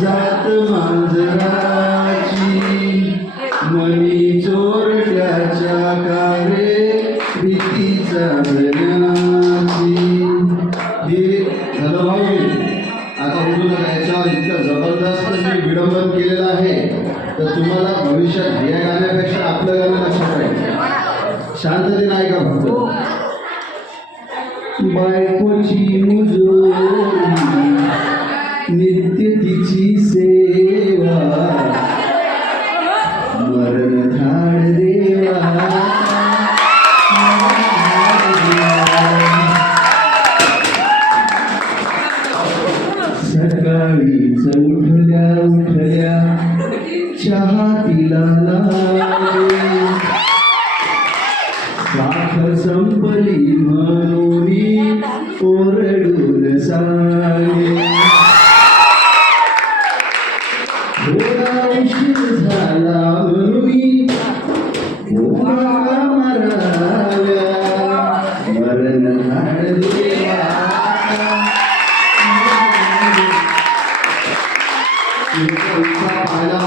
जात मांजराची मनी चोरट्याच्या कारे भीतीचा धन्याची. हे झालं भाऊ. आता उठून याच्यावर इतकं जबरदस्त मी विडंबन केलेलं आहे तर तुम्हाला भविष्यात हे गाण्यापेक्षा आपलं गाणं लक्षात राहील. शांततेने ऐका फक्त. बायकोची मुजोरी नित्य तिची सेवा मरण धाड देवा. सकाळीच उठल्या उठल्या चहा तिला लावे साखर संपली म्हणून ओरडून सांगे. थोडा उशीर झाला म्हणून मरण धाड देवा.